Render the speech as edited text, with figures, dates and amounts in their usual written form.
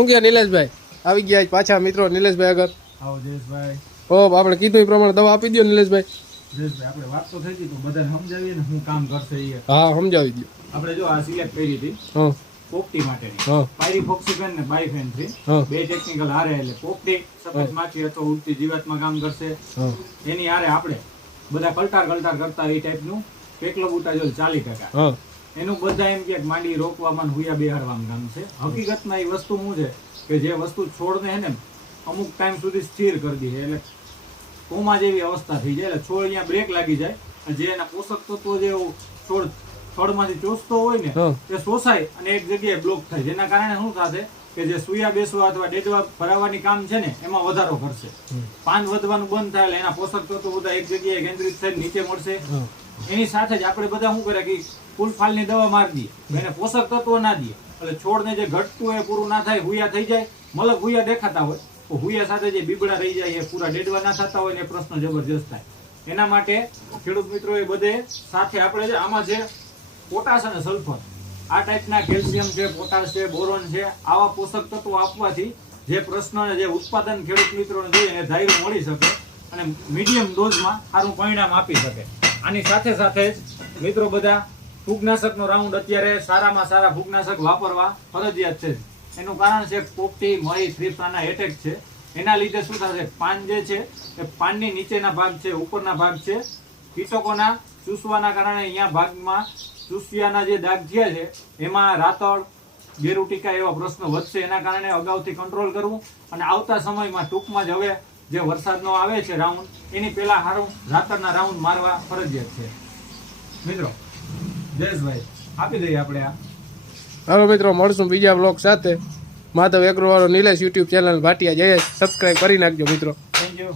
શું ગયા નિલેશભાઈ? આવી ગયા પાછા મિત્રો નિલેશભાઈ આગળ. આવો જયેશભાઈ. ઓ આપણે કીધું એ પ્રમાણે દવા આપી દો નિલેશભાઈ. જયેશભાઈ આપણે વાત તો થઈ ગઈ તો બધાને સમજાવીએ ને હું કામ કરશે એ. હા સમજાવી દો. આપણે જો આ સિલેક્ટ કરી હતી હા પોપટી માટેની હા પાયરીફોક્સિકન ને બાયફેન 3 હા બે ટેકનિકલ હારે એટલે પોપટી સફેદ માખી અથવા ઉડતી જીવાતમાં કામ કરશે. હા એની હારે આપણે બધા કલટાર કરતા એ ટાઈપનું પેક્લોબુટાઝોલ 40%. હા એનું બધા એમ કે માંડી રોકવામાં ને હુયા બેહાડવામાં કામ છે. હકીકતમાં એ વસ્તુ શું છે કે જે વસ્તુ છોડને હે ને અમુક ટાઈમ સુધી સ્થિર કરી દે એટલે કોમા જેવી અવસ્થા થઈ જાય એટલે છોડ અહીંયા બ્રેક લાગી જાય. જે એના પોષક તત્વો જે છોડ થડમાંથી ચોસતો હોય ને તે શોષાય અને એક જગ્યાએ બ્લોક થાય, જેના કારણે શું થશે કે જે સુયા બેસવા અથવા ડેડવા ભરાવાની કામ છે ને એમાં વધારો કરશે. પાન વધવાનું બંધ થાય એટલે એના પોષક તત્વો બધા એક જગ્યાએ કેન્દ્રિત થઈને નીચે મળશે. એની સાથે જ આપણે બધા શું કરે કે ફૂલ ફાલની દવા મારી દઈએ, એને પોષક તત્વો ના દઈએ એટલે છોડને જે ઘટતું હોય પૂરું ના થાય, હુયા થઈ જાય. મલક હુયા દેખાતા હોય તો હુયા સાથે જે બીબડા રહી જાય એ પૂરા ડેડવા ના થતા હોય ને એ પ્રશ્ન જબરજસ્ત થાય. એના માટે ખેડૂત મિત્રો એ બધે સાથે આપણે જે આમાં છે પોટાશ અને સલ્ફર, આ ટાઈપના કેલ્શિયમ છે, પોટાશ છે, બોરોન છે, આવા પોષક તત્વો આપવાથી જે પ્રશ્ન જે ઉત્પાદન ખેડૂત મિત્રોને જોઈએ એને ધાર્યું મળી શકે અને મીડિયમ ડોઝમાં સારું પરિણામ આપી શકે. આની સાથે સાથે જ મિત્રો બધા ફૂગનાશકનો રાઉન્ડ અત્યારે સારામાં સારા ફૂગનાશક વાપરવા ફરજિયાત છે. એનું કારણ છે પોપટી, મરી, થ્રીપ્સ આના એટેક છે. એના લીધે શું થશે, પાન જે છે એ પાનની નીચેના ભાગ છે, ઉપરના ભાગ છે, કીટકોના ચૂસવાના કારણે અહીંયા ભાગમાં ચૂસિયાના જે દાગ થયા છે એમાં રાતળ, ગેરુટીકા એવા પ્રશ્નો વધશે. એના કારણે અગાઉથી કંટ્રોલ કરવું અને આવતા સમયમાં ટૂંકમાં જ હવે જે વરસાદનો આવે છે રાઉન્ડ એની પહેલા સારું રાતળના રાઉન્ડ મારવા ફરજિયાત છે. મિત્રો જયેશભાઈ આપી દઈએ આપણે આ. હાલો મિત્રો મળશું બીજા બ્લોગ સાથે. માધવ એગ્રો વાળો Nilesh YouTube channel Bhatia Jayesh subscribe કરી નાખજો મિત્રો. Thank you.